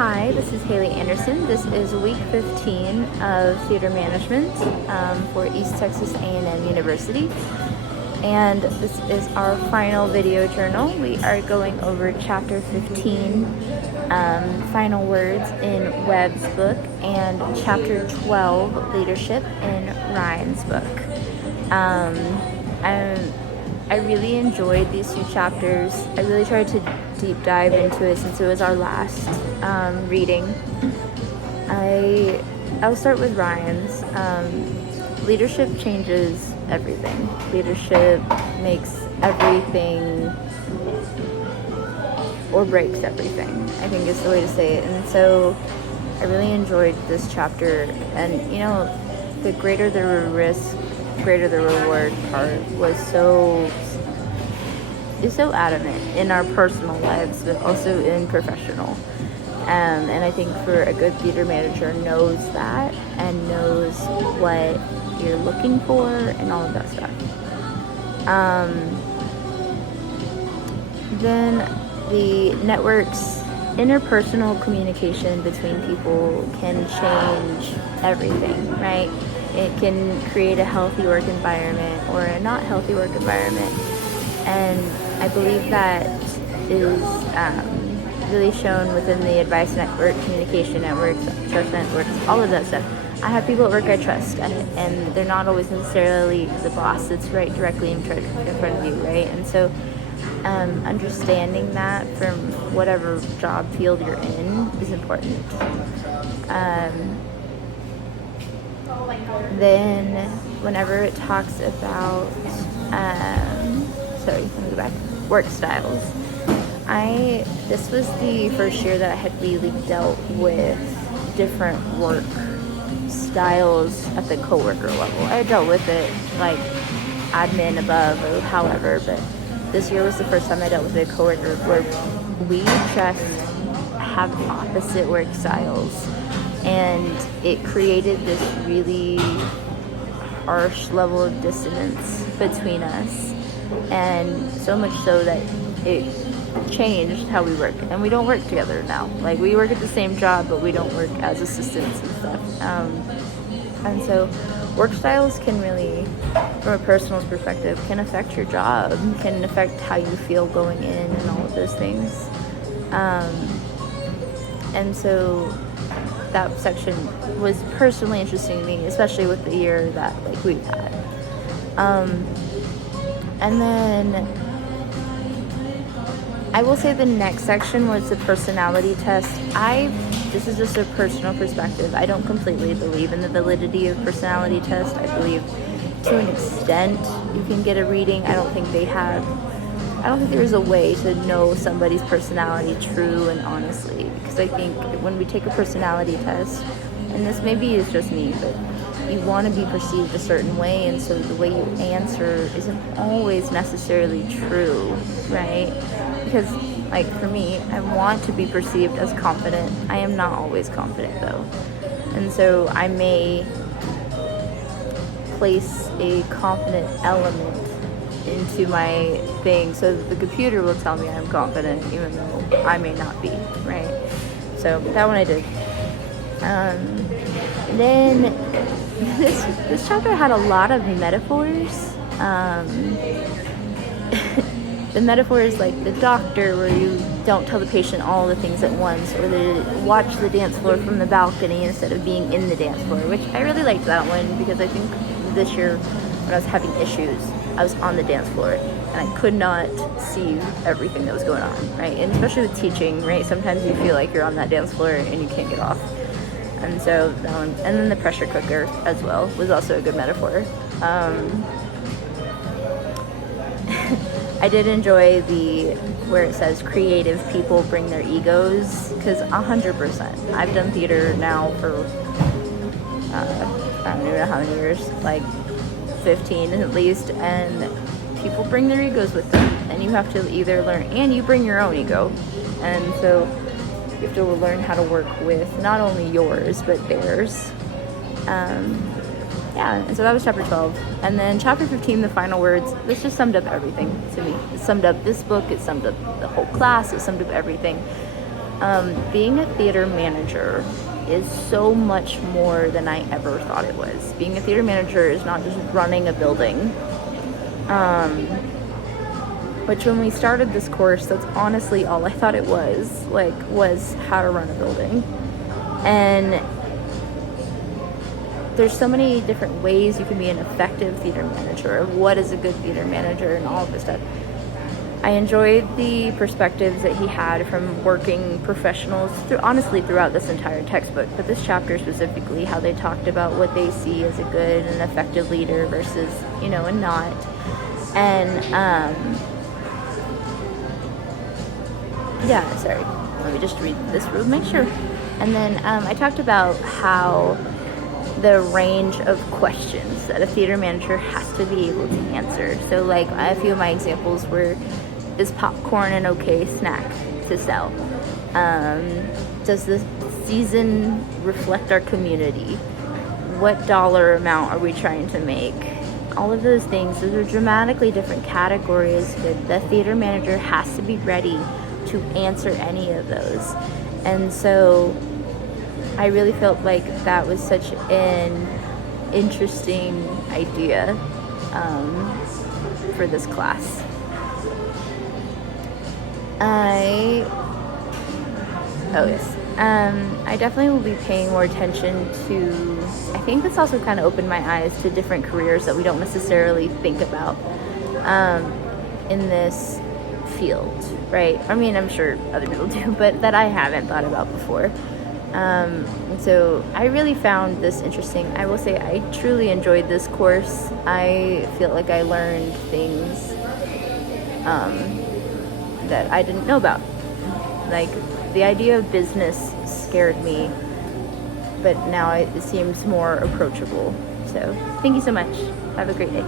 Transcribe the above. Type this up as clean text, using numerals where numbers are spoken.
Hi, this is Haley Anderson. This is week 15 of theater management for East Texas A&M University. And this is our final video journal. We are going over chapter 15, final words in Webb's book, and chapter 12, leadership, in Ryan's book. I really enjoyed these two chapters. I really tried to deep dive into it since it was our last reading. I'll start with Ryan's. Leadership changes everything. Leadership makes everything or breaks everything, I think is the way to say it. And so I really enjoyed this chapter. And the greater the risk, greater the reward part was so adamant in our personal lives, but also in professional. And I think for a good theater manager knows that and knows what you're looking for and all of that stuff. Then the network's interpersonal communication between people can change everything, right? It can create a healthy work environment or a not healthy work environment. And I believe that is really shown within the advice network, communication networks, trust networks, all of that stuff. I have people at work I trust, and they're not always necessarily the boss that's right directly in front of you, right? And so understanding that from whatever job field you're in is important. Then whenever it talks about let me go back. Work styles. This was the first year that I had really dealt with different work styles at the coworker level. I had dealt with it like admin above or however, but this year was the first time I dealt with a coworker where we just have opposite work styles, and it created this really harsh level of dissonance between us. And so much so that it changed how we work, and we don't work together now. Like, we work at the same job, but we don't work as assistants and stuff. And so work styles can really, from a personal perspective, can affect your job, can affect how you feel going in and all of those things. And so that section was personally interesting to me, especially with the year that we've had. And then I will say the next section was the personality test. This is just a personal perspective. I don't completely believe in the validity of personality test. I believe to an extent you can get a reading. I don't think there's a way to know somebody's personality true and honestly, because I think when we take a personality test, and this maybe is just me, but you want to be perceived a certain way, and so the way you answer isn't always necessarily true, right? Because, for me, I want to be perceived as confident. I am not always confident, though. And so I may place a confident element into my thing so that the computer will tell me I'm confident, even though I may not be, right? So that one I did. Then this chapter had a lot of metaphors. The metaphor is like the doctor, where you don't tell the patient all the things at once, or watch the dance floor from the balcony instead of being in the dance floor, which I really liked that one, because I think this year when I was having issues, I was on the dance floor and I could not see everything that was going on, right? And especially with teaching, right? Sometimes you feel like you're on that dance floor and you can't get off. And so that one, and then the pressure cooker as well was also a good metaphor. I did enjoy where it says creative people bring their egos, because 100%. I've done theater now for, I don't even know how many years, 15 at least, and people bring their egos with them, and you have to either learn, and you bring your own ego, and so you have to learn how to work with not only yours, but theirs. And so that was chapter 12. And then chapter 15, the final words, this just summed up everything to me. It summed up this book, it summed up the whole class, it summed up everything. Being a theater manager is so much more than I ever thought it was. Being a theater manager is not just running a building. Which when we started this course, that's honestly all I thought it was, was how to run a building. And there's so many different ways you can be an effective theater manager, of what is a good theater manager and all of this stuff. I enjoyed the perspectives that he had from working professionals throughout this entire textbook, but this chapter specifically, how they talked about what they see as a good and effective leader versus, a not. And, sorry, let me just read this real make sure. And then I talked about how the range of questions that a theater manager has to be able to answer. So like a few of my examples were, is popcorn an okay snack to sell? Does the season reflect our community? What dollar amount are we trying to make? All of those things, those are dramatically different categories that the theater manager has to be ready to answer any of those. And so I really felt like that was such an interesting idea for this class. I definitely will be paying more attention to, I think this also kind of opened my eyes to different careers that we don't necessarily think about in this field, right? I mean, I'm sure other people do, but that I haven't thought about before. So I really found this interesting. I will say I truly enjoyed this course. I feel like I learned things that I didn't know about. Like the idea of business scared me, but now it seems more approachable. So thank you so much. Have a great day.